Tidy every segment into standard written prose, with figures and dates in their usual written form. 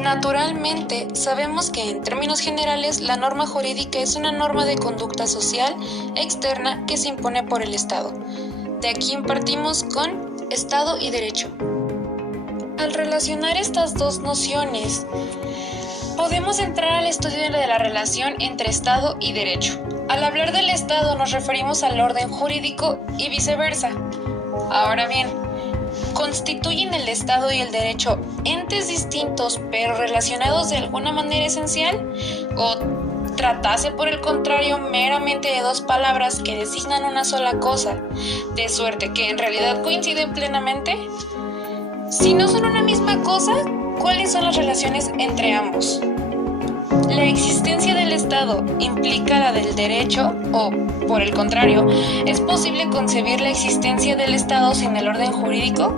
Naturalmente, sabemos que en términos generales la norma jurídica es una norma de conducta social externa que se impone por el Estado. De aquí partimos con Estado y derecho. Al relacionar estas dos nociones, podemos entrar al estudio de la relación entre Estado y derecho. Al hablar del Estado nos referimos al orden jurídico y viceversa. Ahora bien, ¿constituyen el Estado y el derecho entes distintos pero relacionados de alguna manera esencial? ¿O tratase por el contrario meramente de dos palabras que designan una sola cosa, de suerte que en realidad coinciden plenamente? Si no son una misma cosa, ¿cuáles son las relaciones entre ambos? ¿La existencia del Estado implica la del derecho o, por el contrario, es posible concebir la existencia del Estado sin el orden jurídico?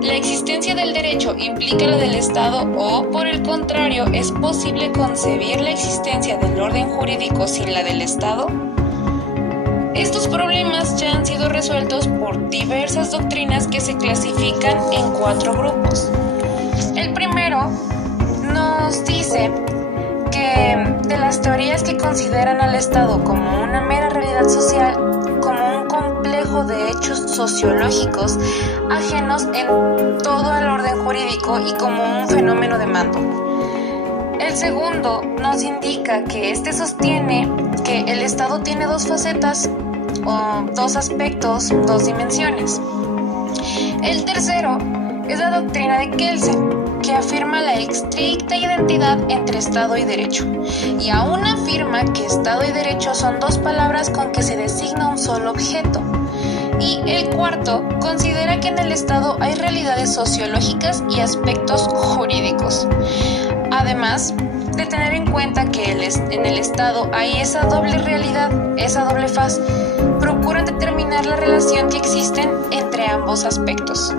¿La existencia del derecho implica la del Estado o, por el contrario, es posible concebir la existencia del orden jurídico sin la del Estado? Estos problemas ya han sido resueltos por diversas doctrinas que se clasifican en 4 grupos. El primero nos dice que de las teorías que consideran al Estado como una mera realidad social, como un complejo de hechos sociológicos ajenos en todo al orden jurídico y como un fenómeno de mando. El segundo nos indica que este sostiene que el Estado tiene 2 facetas o 2 aspectos, 2 dimensiones. El tercero es la doctrina de Kelsen, que afirma la estricta identidad entre Estado y derecho, y aún afirma que Estado y derecho son 2 palabras con que se designa un solo objeto. Y el cuarto considera que en el Estado hay realidades sociológicas y aspectos jurídicos. Además de tener en cuenta que en el Estado hay esa doble realidad, esa doble faz, procuran determinar la relación que existen entre ambos aspectos.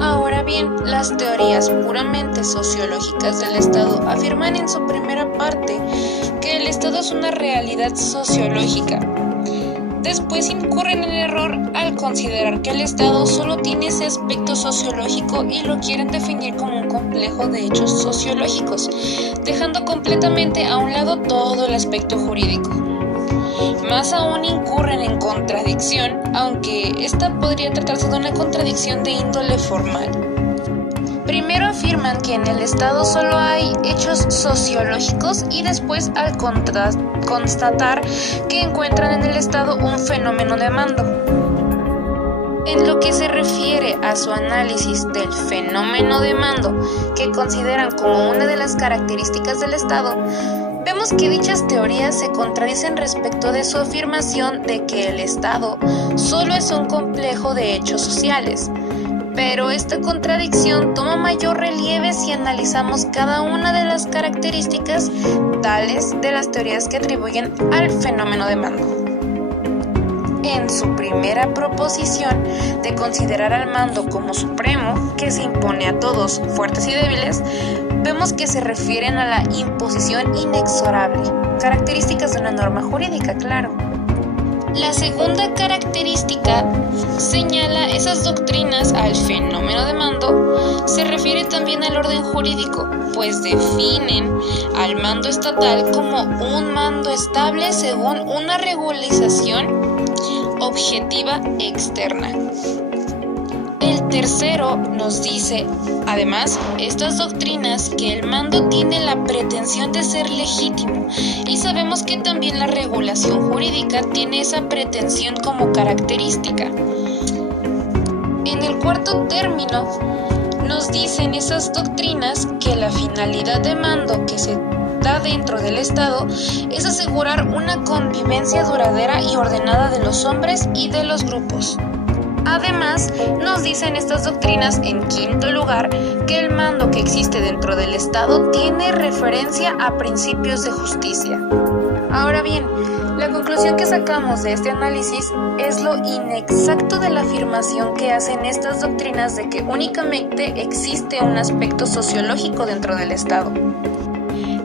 Ahora bien, las teorías puramente sociológicas del Estado afirman en su primera parte que el Estado es una realidad sociológica. Después incurren en el error al considerar que el Estado solo tiene ese aspecto sociológico y lo quieren definir como un complejo de hechos sociológicos, dejando completamente a un lado todo el aspecto jurídico. Más aún incurren en contradicción, aunque esta podría tratarse de una contradicción de índole formal. Primero afirman que en el Estado solo hay hechos sociológicos y después al constatar que encuentran en el Estado un fenómeno de mando. En lo que se refiere a su análisis del fenómeno de mando, que consideran como una de las características del Estado, vemos que dichas teorías se contradicen respecto de su afirmación de que el Estado solo es un complejo de hechos sociales. Pero esta contradicción toma mayor relieve si analizamos cada una de las características tales de las teorías que atribuyen al fenómeno de mando. En su primera proposición de considerar al mando como supremo, que se impone a todos, fuertes y débiles, vemos que se refieren a la imposición inexorable, características de una norma jurídica, claro. La segunda característica señala esas doctrinas al fenómeno de mando, se refiere también al orden jurídico, pues definen al mando estatal como un mando estable según una regularización objetiva externa. El tercero nos dice, además, estas doctrinas que el mando tiene la pretensión de ser legítimo y sabemos que también la regulación jurídica tiene esa pretensión como característica. En el cuarto término nos dicen esas doctrinas que la finalidad de mando que se da dentro del Estado es asegurar una convivencia duradera y ordenada de los hombres y de los grupos. Además, nos dicen estas doctrinas, en quinto lugar, que el mando que existe dentro del Estado tiene referencia a principios de justicia. Ahora bien, la conclusión que sacamos de este análisis es lo inexacto de la afirmación que hacen estas doctrinas de que únicamente existe un aspecto sociológico dentro del Estado.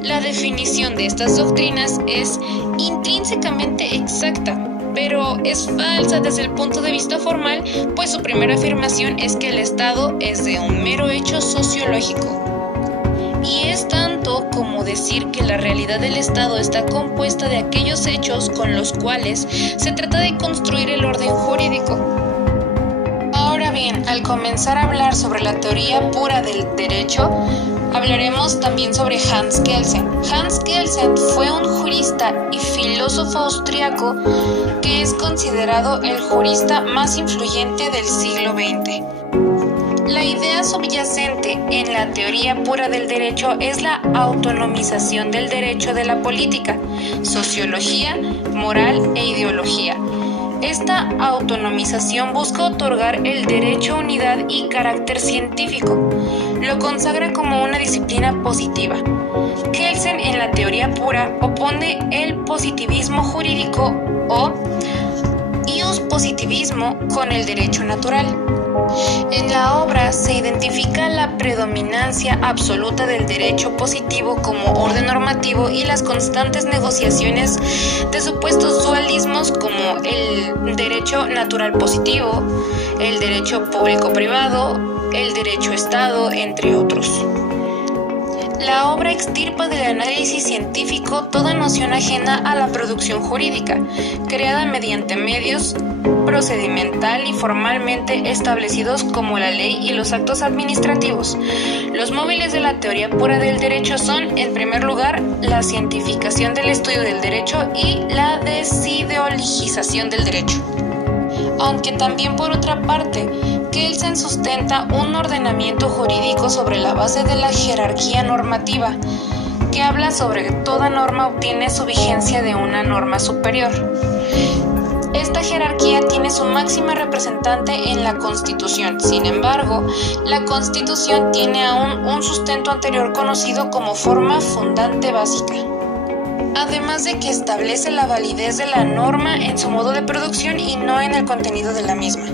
La definición de estas doctrinas es intrínsecamente exacta, pero es falsa desde el punto de vista formal, pues su primera afirmación es que el Estado es de un mero hecho sociológico. y es tanto como decir que la realidad del Estado está compuesta de aquellos hechos con los cuales se trata de construir el orden jurídico. Ahora bien, al comenzar a hablar sobre la teoría pura del derecho, hablaremos también sobre Hans Kelsen. Hans Kelsen fue un jurista y filósofo austriaco que es considerado el jurista más influyente del siglo XX. La idea subyacente en la teoría pura del derecho es la autonomización del derecho de la política, sociología, moral e ideología. Esta autonomización busca otorgar el derecho unidad y carácter científico. Lo consagra como una disciplina positiva. Kelsen en la teoría pura opone el positivismo jurídico o iuspositivismo con el derecho natural. En la obra se identifica la predominancia absoluta del derecho positivo como orden normativo y las constantes negociaciones de supuestos dualismos como el derecho natural positivo, el derecho público-privado, el derecho Estado, entre otros. La obra extirpa del análisis científico toda noción ajena a la producción jurídica, creada mediante medios procedimental y formalmente establecidos como la ley y los actos administrativos. Los móviles de la teoría pura del derecho son, en primer lugar, la cientificación del estudio del derecho y la desideologización del derecho. Aunque también, por otra parte, Kelsen sustenta un ordenamiento jurídico sobre la base de la jerarquía normativa, que habla sobre que toda norma obtiene su vigencia de una norma superior. Esta jerarquía tiene su máxima representante en la Constitución. Sin embargo, la Constitución tiene aún un sustento anterior conocido como forma fundante básica, además de que establece la validez de la norma en su modo de producción y no en el contenido de la misma.